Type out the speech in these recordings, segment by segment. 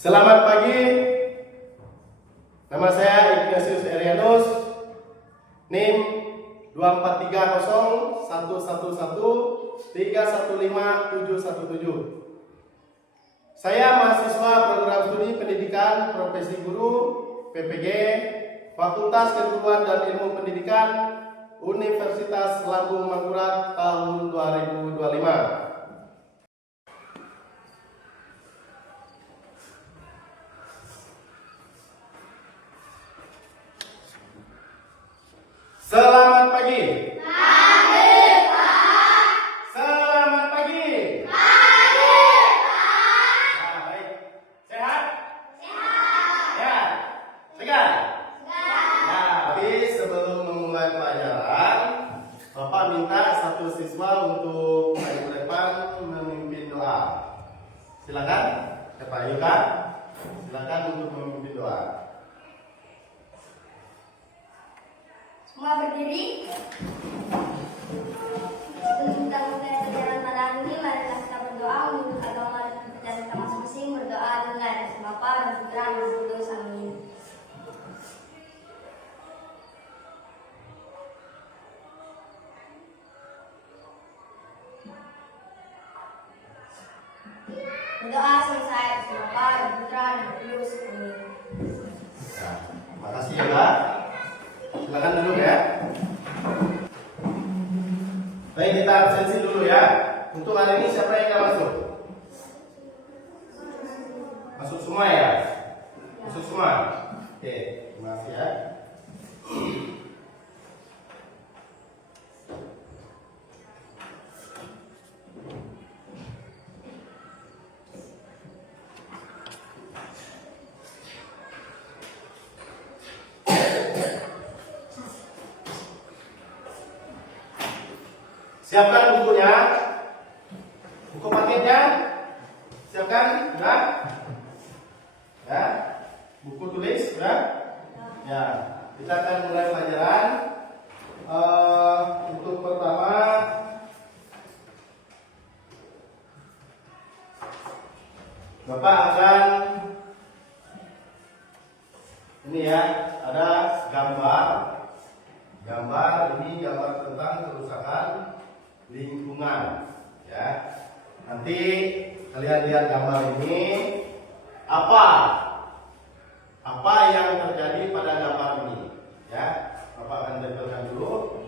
Selamat pagi, nama saya Ignatius Erianus, NIM 2430111315717. Saya mahasiswa program studi pendidikan profesi guru PPG Fakultas Keguruan dan Ilmu Pendidikan Universitas Lambung Mangkurat tahun 2025. Selamat pagi. Pagi, Pak. Selamat pagi. Pagi, Pak. Nah, baik. Sehat? Sehat. Ya. Segar? Segar. Nah, tapi sebelum memulai pelajaran, Bapak minta satu siswa untuk maju ke depan memimpin doa. Silakan, Bapak Yuka. Silakan untuk memimpin doa. Semua berdiri. Sebelum kita mulai pelajaran malam ini, marilah kita berdoa untuk agama dan kepercayaan kita masing-masing. Berdoa dengan nama Bapa dan Putra dan Roh Kudus. Amin. Berdoa selesai. Bapa dan Putra dan Roh Kudus. Amin. Nah, terima kasih ya, Pak. Silakan duduk ya. Baik, kita absensi dulu ya. Untuk hari ini siapa yang nggak masuk? Masuk semua ya? Masuk semua? Oke, terima kasih ya. Siapkan bukunya, buku paketnya, siapkan, ya, ya, buku tulis, ya, ya. Kita akan mulai pelajaran. Untuk pertama, Bapak akan ini ya, ada gambar ini gambar tentang kerusakan lingkungan ya. Nanti kalian lihat gambar ini, apa yang terjadi pada gambar ini ya. Bapak akan tempelkan dulu.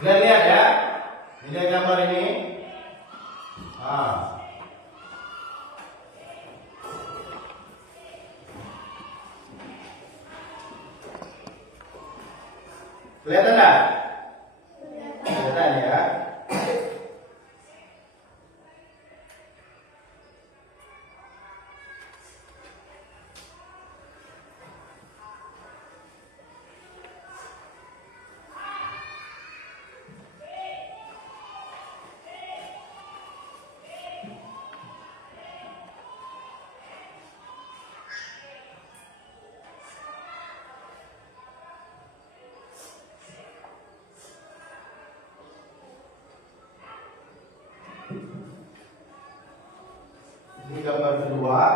Kalian lihat ya, ini gambar ini. Kelihatan nggak? Kelihatan ya. Ini gambar kedua.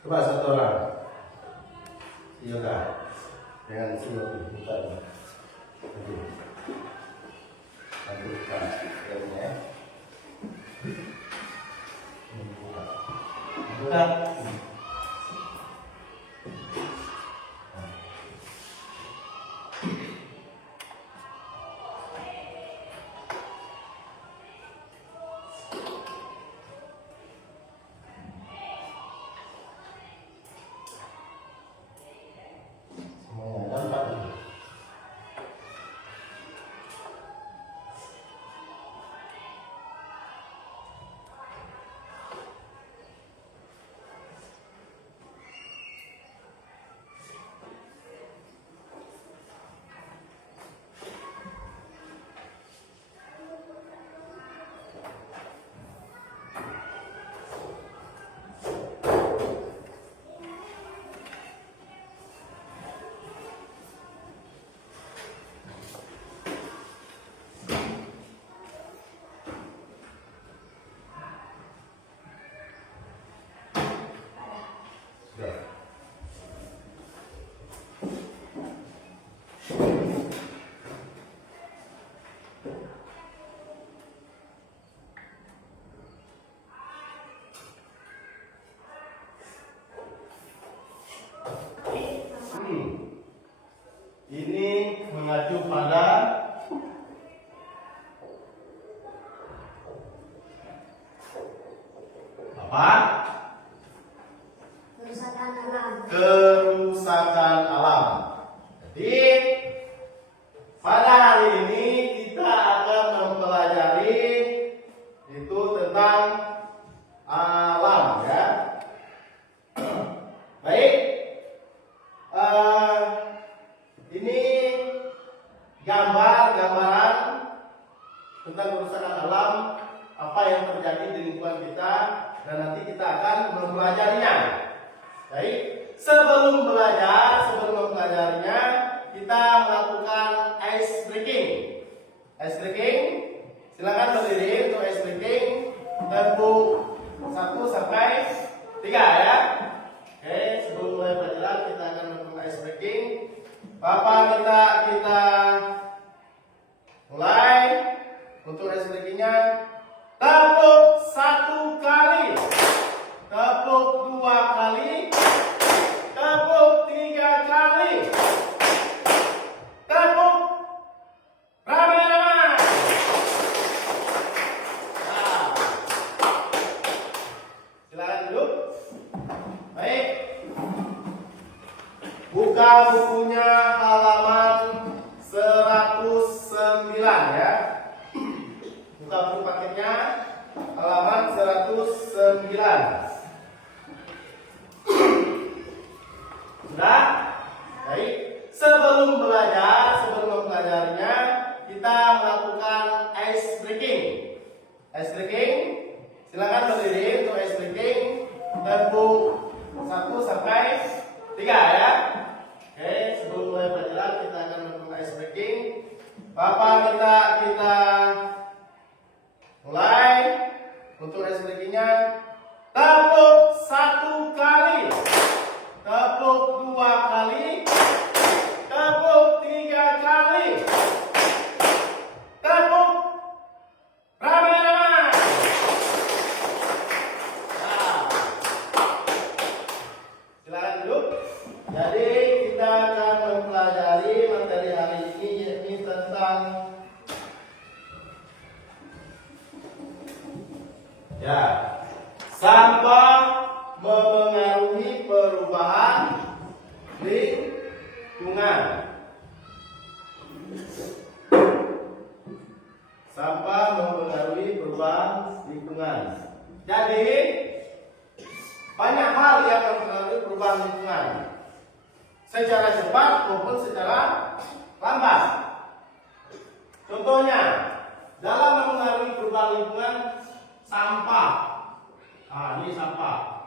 Coba satu orang. Yoga dengan siapa buka. Semuanya ada 4 dulu. Sudah. Ini mengacu pada apa? Kerusakan alam. Kerusakan alam. Jadi pada hari ini kita akan mempelajari itu tentang alam, ya. Baik. Ini gambaran tentang kerusakan alam, apa yang terjadi di lingkungan kita, dan nanti kita akan mempelajarinya. Baik, sebelum mempelajarinya, kita melakukan ice breaking. Ice breaking, silakan berdiri untuk ice breaking. Tempo 1 sampai 3, ya. Oke, sebelum mulai pelajaran kita akan melakukan ice breaking. Bapak minta kita mulai untuk ice breakingnya. Tepuk 1 kali, tepuk 2 kali, tepuk 3 kali, tepuk ramai-ramai. Nah, silakan duduk. Baik, buka bukunya halaman 109, ya. Buka buku paketnya halaman 109. Sudah? Baik. Sebelum mempelajarinya, kita melakukan ice breaking. Ice breaking, silakan berdiri untuk ice breaking. Tempo 1 sampai 3, ya. Oke, sebelum mulai pelajaran kita akan melakukan ice breaking. Bapak minta kita mulai untuk ice breakingnya. Tepuk 1 kali, tepuk 2 kali, tepuk 3 kali, tepuk ramai-ramai. Nah, silakan duduk. Jadi kita akan mempelajari materi hari ini, yakni tentang sampah memengaruhi perubahan lingkungan. Sampah mempengaruhi perubahan lingkungan. Jadi banyak hal yang mempengaruhi perubahan lingkungan, secara cepat maupun secara lambat. Contohnya, dalam mempengaruhi perubahan lingkungan, sampah. Nah, ini sampah.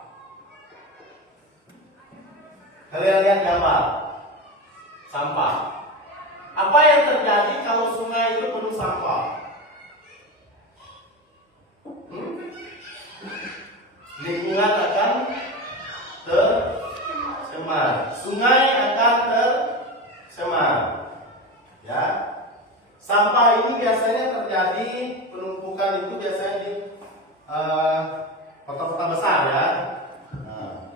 Kalian lihat gambar sampah. Apa yang terjadi kalau sungai itu penuh sampah? Lingkungan akan tercemar. Sungai akan tercemar. Ya. Sampah ini biasanya terjadi, penumpukan itu biasanya di kota-kota besar ya. Nah,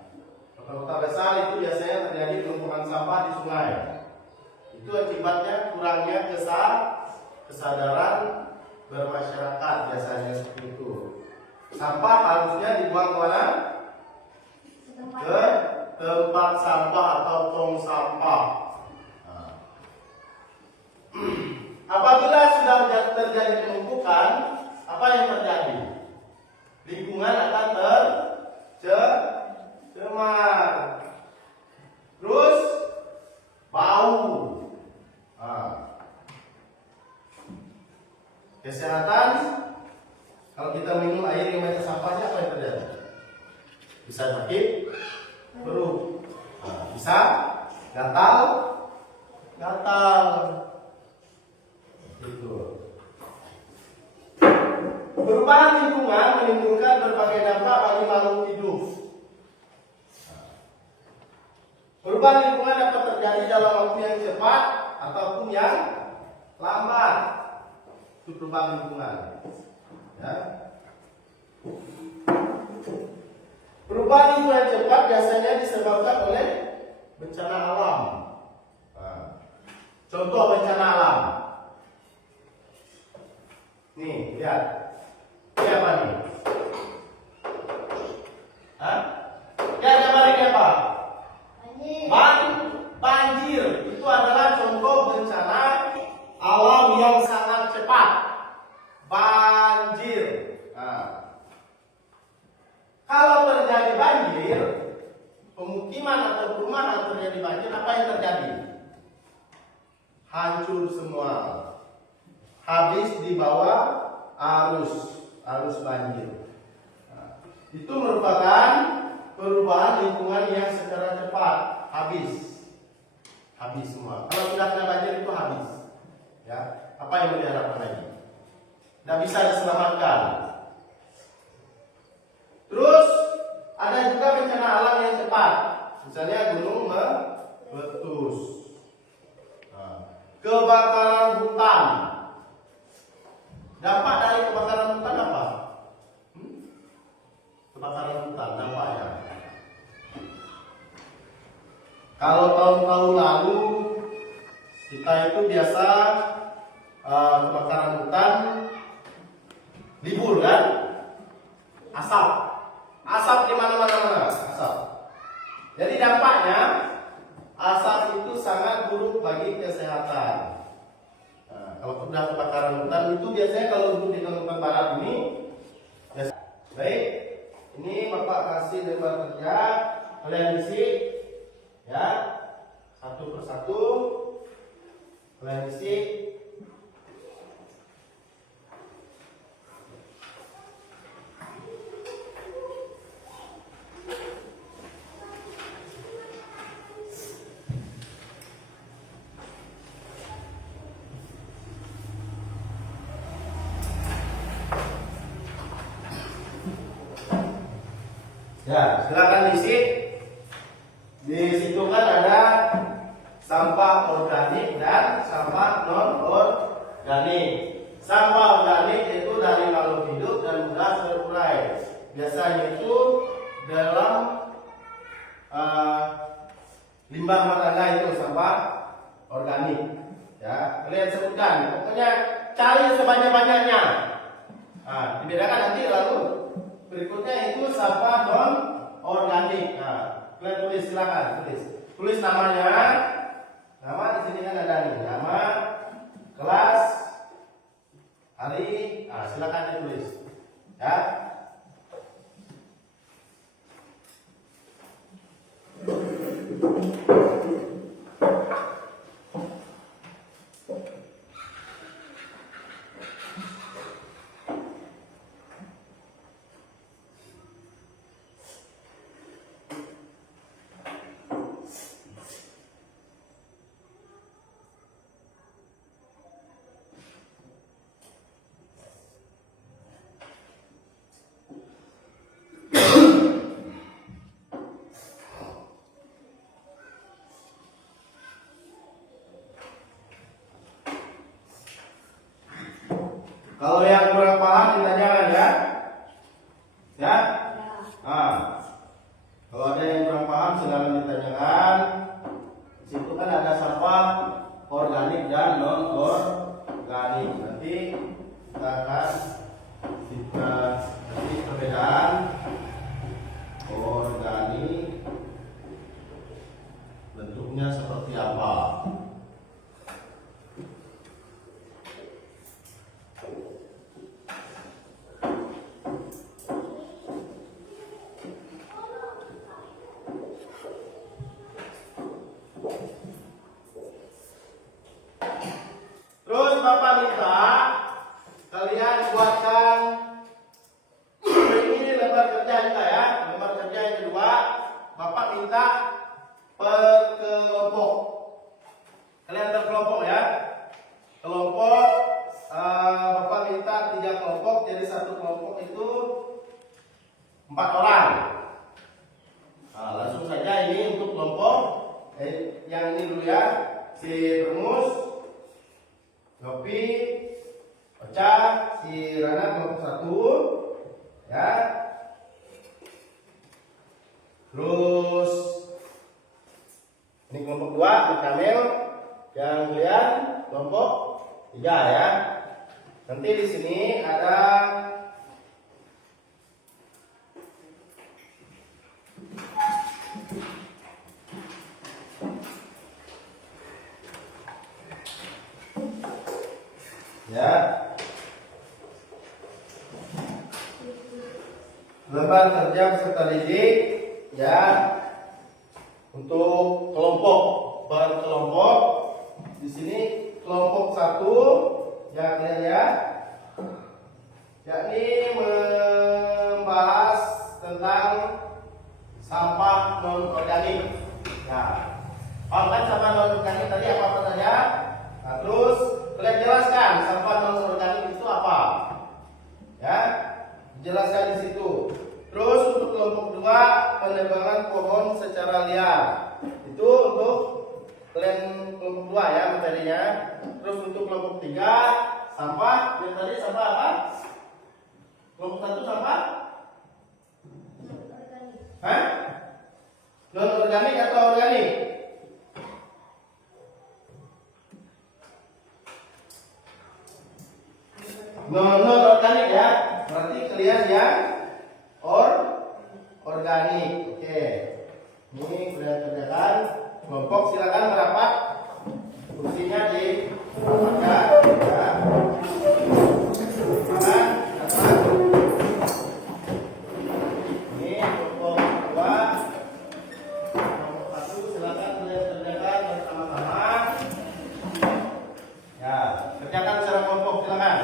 kota-kota besar itu biasanya terjadi penumpukan sampah di sungai. Itu akibatnya kurangnya kesadaran bermasyarakat biasanya seperti itu. Sampah harusnya dibuang ke mana? Ke tempat sampah atau tong sampah. Nah. Apabila sudah terjadi penumpukan, apa yang terjadi? Lingkungan akan tercemar. Terus bau. Nah. Kesehatan, kalau kita minum air yang banyak sampahnya, apa yang terjadi? Bisa sakit perut, bisa gatal, itu. Perubahan lingkungan menimbulkan berbagai dampak bagi makhluk hidup. Perubahan lingkungan dapat terjadi dalam waktu yang cepat ataupun yang lambat. Itu perubahan lingkungan. Ya. Perubahan lingkungan cepat biasanya disebabkan oleh bencana alam. Nah, contoh bencana alam. Nih, lihat. Ini apa nih? Hah? Lihat gambar ini apa? Banjir. Itu adalah contoh bencana alam yang sangat cepat. Banjir. Nah, kalau terjadi banjir, pemukiman atau perumahan terjadi banjir, apa yang terjadi? Hancur semua. Habis di bawah arus banjir. Nah, itu merupakan perubahan lingkungan yang secara cepat habis semua. Kalau sudah kena banjir itu habis. Ya, apa yang mau diharapkan lagi? Tidak bisa diselamatkan. Terus ada juga bencana alam yang cepat, misalnya gunung meletus, kebakaran hutan. Dampak dari kebakaran hutan apa? Kebakaran hutan dampaknya. Kalau tahun-tahun lalu kita itu biasa kebakaran hutan libur kan? Asap di mana-mana, asap. Jadi dampaknya asap itu sangat buruk bagi kesehatan. Nah, kalau sudah kebakaran hutan itu biasanya kalau untuk di Kalimantan Barat ini, baik, ini Bapak kasih lembar kerja, kalian isi, ya, satu persatu, kalian isi. Ya, silakan diisi. Di situ kan ada sampah organik dan sampah non organik. Sampah organik itu dari makhluk hidup dan mudah terurai. Biasanya itu dalam limbah rumah tangga itu sampah organik. Ya, kalian sebutkan. Pokoknya cari sebanyak-banyaknya. Nah, dibedakan nanti lalu. Berikutnya itu sampah non organik. Nah, kalian tulis, silakan tulis namanya. Nama di sini kan ada nih, nama, kelas, hari. Nah, silakan ditulis. Ya. Kalau yang kurang paham ditanyakan ya. Ya. Ah. Kalau ada yang kurang paham silakan ditanyakan. Di situ kan ada sampah organik dan non organik. Nanti kita akan nanti perbedaan organik bentuknya seperti apa. Terus Bapak minta kalian buatkan ini lembar kerja juga ya. Lembar kerja yang kedua, Bapak minta per kelompok. Kalian berkelompok ya. Kelompok Bapak minta 3 kelompok, jadi satu kelompok itu 4 orang. Nah, langsung saja ini untuk kelompok yang ini dulu ya. Si Bermus, Yopi, Ocha, si Rana kelompok 1 ya. Terus ini kelompok 2, Kamil, yang kalian kelompok 3 ya. Nanti di sini ada ya lembar kerja peserta didik ya untuk kelompok per kelompok. Di sini kelompok 1 ya kalian ya, yakni membahas tentang sampah non organik. Nah, paham kan sampah non organik tadi apa saja? Nah, terus kalian jelaskan sampah non organik itu apa? Ya, jelaskan di situ. Terus untuk kelompok 2 penebangan pohon secara liar. Itu untuk kalian kelompok 2 ya materinya. Terus untuk kelompok 3 sampah, yang tadi sampah apa? Kelompok 1 sampah? Hah? Non organik atau organik? Non organik ya. Berarti kalian yang organik. Oke. Ini sudah kerjakan. Kelompok silakan merapat. Kursinya di ya. Kanan, atas. Ini kelompok 2. Kelompok 1 silakan kalian kerjakan bersama-sama. Ya, kerjakan secara kelompok silakan.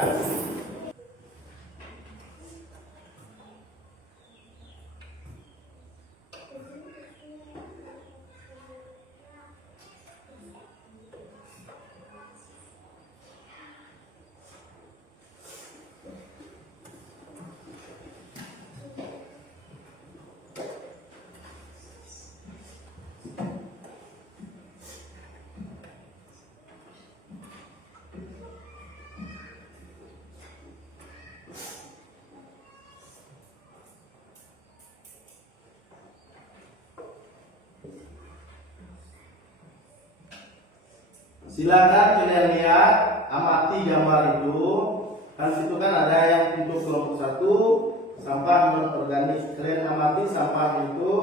Silakan kalian lihat, amati gambar itu. Kan situ kan ada yang untuk kelompok 1 sampah non organik. Kalian amati sampah itu,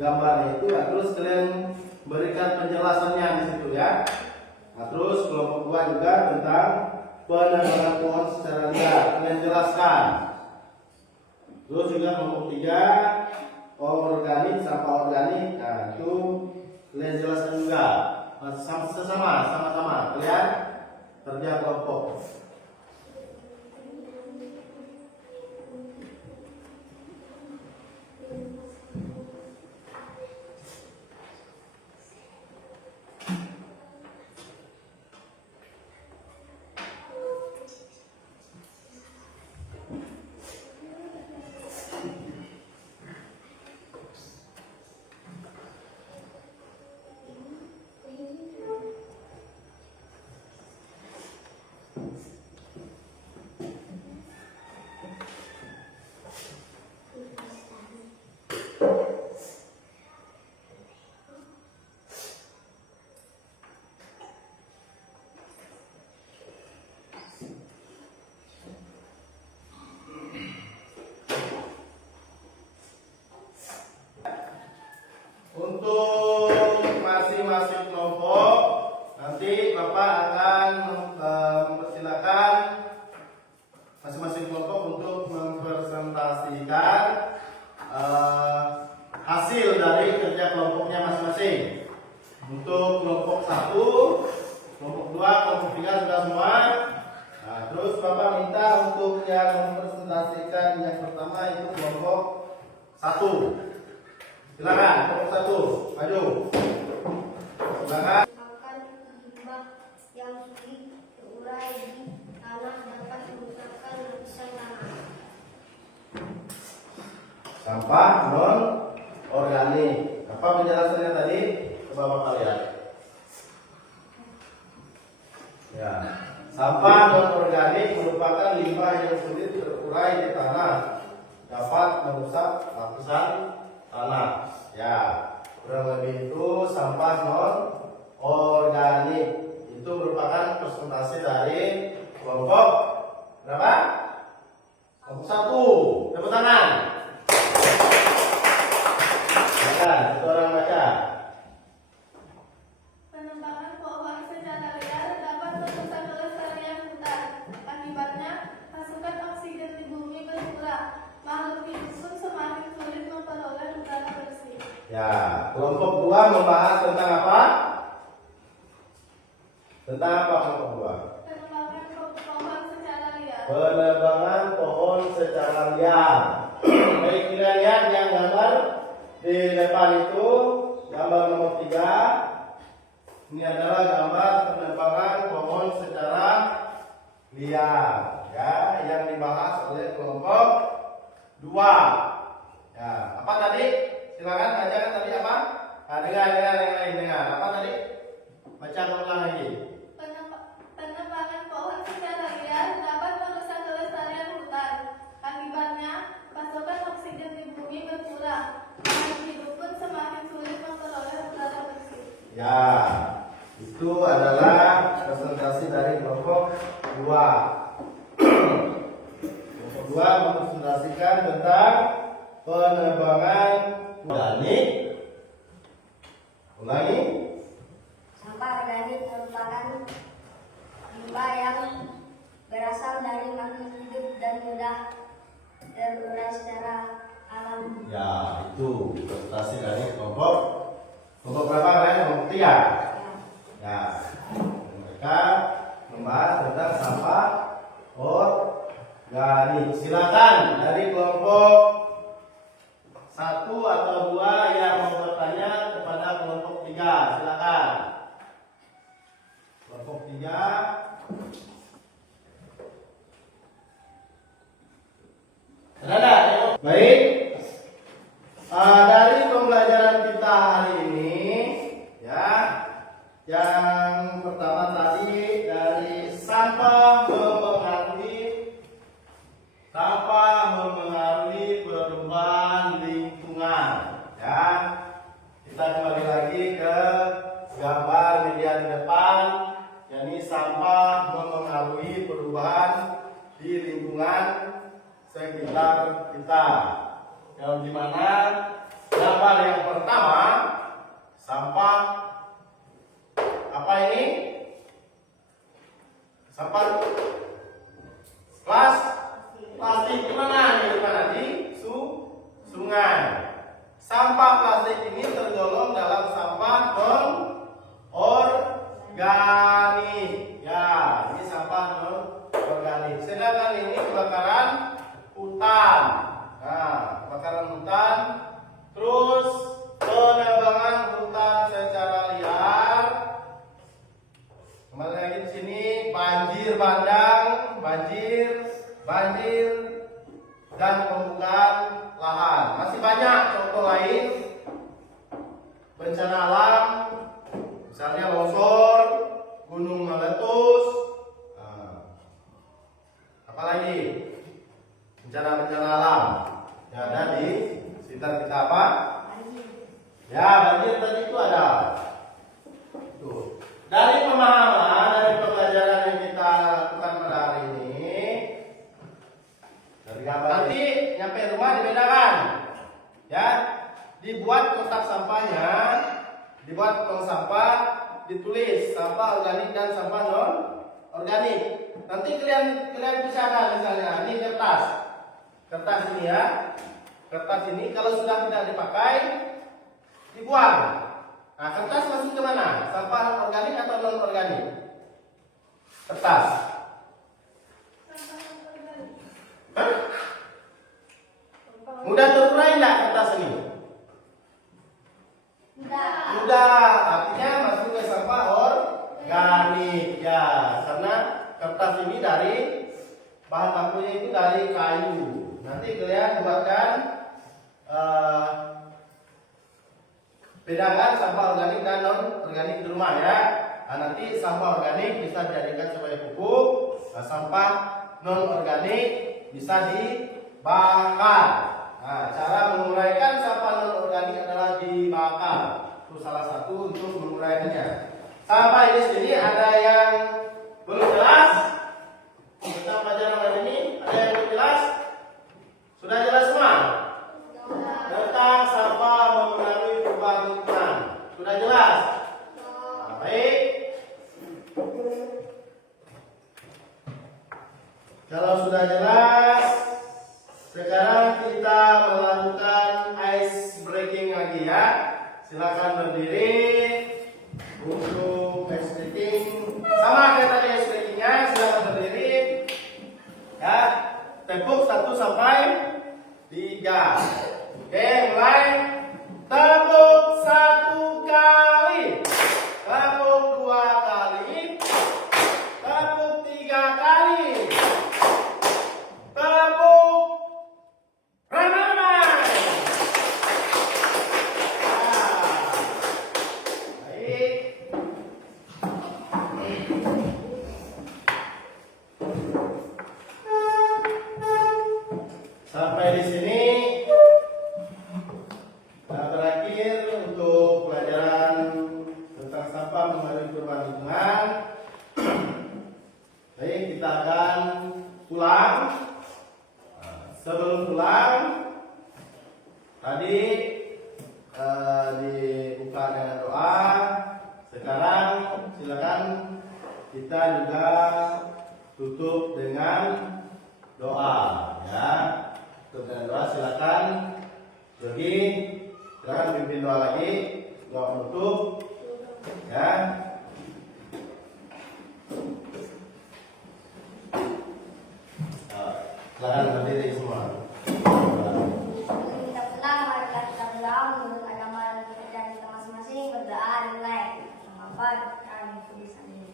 gambarnya itu, ya, terus kalian berikan penjelasannya di situ ya. Nah, terus kelompok 2 juga tentang penebangan pohon secara liar, kalian jelaskan. Terus juga kelompok 3 organik, sampah organik. Nah, itu kalian jelaskan juga. Sama-sama kalian kerja kelompok. masing-masing kelompok nanti Bapak akan mempersilakan masing-masing kelompok untuk mempresentasikan hasil dari kerja kelompoknya masing-masing. Untuk kelompok 1, kelompok 2, kelompok 3 sudah semua. Nah, terus Bapak minta untuk yang mempresentasikan yang pertama itu kelompok 1. Silakan, kelompok 1, maju. Silakan. Akan limbah yang sulit terurai di tanah dapat merusakkan lapisan tanah. Sampah non organik. Apa penjelasannya tadi? Coba Bapak lihat. Ya, sampah non organik merupakan limbah yang sulit terurai di tanah, dapat merusak lapisan tanah. Ya, kurang lebih itu sampah non organik. Itu merupakan presentasi dari kelompok berapa? Kelompok 1. Tepuk tangan. Satu orang baca. Penebangan pohon secara liar dapat merusak kelestarian hutan. Akibatnya, asupan oksigen di bumi berkurang. Makhluk hidup pun semakin sulit memperoleh udara bersih. Ya, kelompok 2 membahas tentang apa? Tentang apa kelompok 2? Penebangan pohon secara liar. Penebangan pohon secara liar. Baik, kita lihat yang gambar di depan itu, gambar nomor 3. Ini adalah gambar penebangan pohon secara liar, ya, yang dibahas oleh kelompok 2. Ya, apa tadi? Silakan bacakan tadi apa? Nah, dengar yang lain dengar. Apa tadi? Baca ulang lagi. Penebangan pohon secara liar dapat merusak kelestarian hutan. Akibatnya, pasokan oksigen di bumi berkurang. Makhluk hidup pun semakin sulit memperoleh udara bersih. Ya, itu adalah presentasi dari kelompok 2. Kelompok 2 mempresentasikan tentang penebangan organik. Ulangi. Sampah organik merupakan limbah yang berasal dari makhluk hidup dan mudah terurai secara alami. Ya, itu presentasi dari kelompok berapa kalian? Kelompok 3. Ya, mereka membahas tentang sampah organik. Silakan dari kelompok 1 atau 2 yang mau bertanya kepada kelompok 3. Silakan. Kelompok 3. Ada? Baik. Dari pembelajaran kita hari ini, ya, yang pertama tadi dari sampah memengaruhi perubahan lingkungan. Ya, kita kembali lagi ke gambar media di depan. Yakni sampah memengaruhi perubahan di lingkungan sekitar kita. Yang dimana gambar yang pertama sampah apa ini? Sampah plastik di mana? Di mana? Di sungai. Sampah plastik ini tergolong dalam sampah non-organik. Ya, ini sampah non-organik. Sedangkan ini kebakaran hutan. Nah, kebakaran hutan, terus penebangan hutan secara liar. Kembali lagi di sini banjir bandang, banjir dan pembukaan lahan. Masih banyak contoh lain bencana alam, misalnya longsor, gunung meletus. Apalagi bencana alam yang ada di sekitar kita apa? Ya, banjir tadi itu ada. Tuh. Dari pemahaman dari pembelajaran yang kita lakukan pada hari ini, dari gambar nanti nyampe rumah dibedakan, ya, dibuat kotak sampahnya, dibuat tong sampah. sampah ditulis sampah organik dan sampah non organik. Nanti kalian pisahkan, misalnya ini kertas ini ya, kertas ini kalau sudah tidak dipakai dibuang. Nah, kertas masuk ke mana? Sampah organik atau non organik? Kertas. Hah? Mudah terurai enggak kertas ini? Mudah, artinya masuk ke sampah organik ya, karena kertas ini dari bahan bakunya itu dari kayu. Nanti kalian buatkan bedakan sampah organik dan non organik di rumah ya. Nah, nanti sampah organik bisa dijadikan sebagai pupuk, sampah non organik bisa dibakar. Nah, cara menguraikan sampah non organik adalah dibakar. Itu salah satu untuk menguraikannya. Sampai di sini ada yang belum jelas tentang pelajaran hari ini? Ada yang belum jelas? Sudah jelas semua? Tentang sampah mempengaruhi perubahan lingkungan. Sudah jelas? Nah, baik. Kalau sudah jelas, sekarang kita melakukan ice breaking lagi ya. Silakan berdiri untuk ice breaking. Sama kayak tadi ice breakingnya, silakan berdiri. Ya, tepuk 1 sampai 3. Oke, mulai. Tepuk 1 kali, tepuk 2 kali, tepuk 3 kali, tepuk ramai-ramai. Baik. Sampai di sini berakhir untuk pelajaran tentang sampah mempengaruhi perubahan lingkungan. Baik, kita akan pulang. Sebelum pulang, tadi dibuka dengan doa. Sekarang silakan kita juga tutup dengan doa ya. Tutup dengan doa, silakan pergi, silakan pimpin doa lagi, doa penutup ya. Silakan berdiri semua. Kita pulang, marilah kita berdoa menurut agama dan kepercayaan kita masing-masing. Berdoa dimulai. Nama Bapa, Kami tulis amin.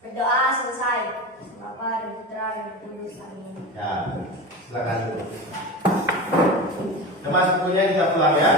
Berdoa selesai. Nama Bapa dan Putra dan Roh Kudus amin. Ya, silakan. Teman punya kita pulang ya.